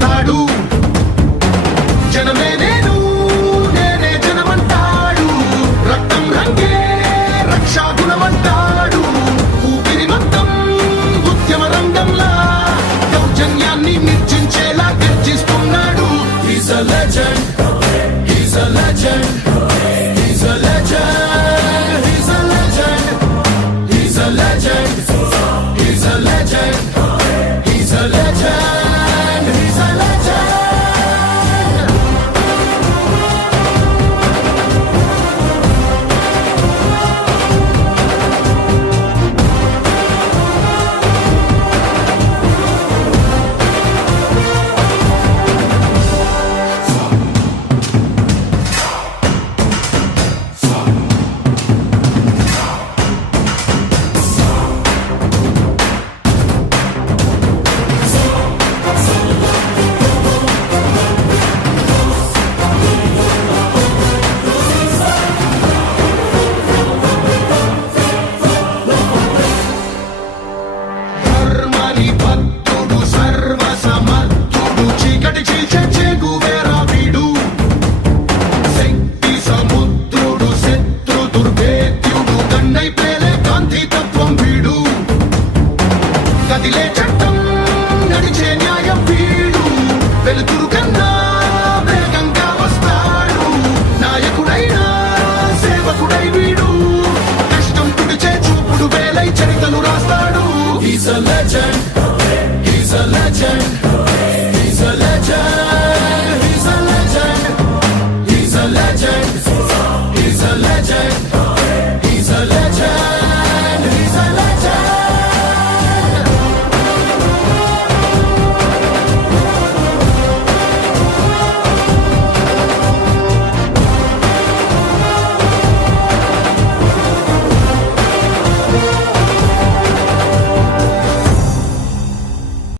చేస్తాడు. జనమే నేను, నేనే జనమంటాడు. రక్తం రంగే రక్షా గుణమంటాడు. ఊపిరి మొత్తం ఉద్యమ రంగంలా దౌర్జన్యాన్ని నిర్జించేలా గర్జిస్తున్నాడు. He's a legend, he's a legend, he's a legend, he's a legend, he's a legend, he's a legend, he's a legend, he's a legend. ధర్మని భక్తుడు సర్వసమర్థుడు చీకటి చీల్చే చెగువేరా వీడు. శక్తి సముద్రుడు శత్రు దుర్భేద్యుడు గన్నై పేలే కాంతి తత్వం వీడు. కదిలే చట్టం నడిచే న్యాయం వీడు. వెలుతురు కన్నా వేగంగా వస్తాడు. నాయకుడైనా సేవకుడై వీడు. కష్టం తుడిచే చూపుడు వేలై చరితను రాస్తాడు. He's a legend, he's a legend,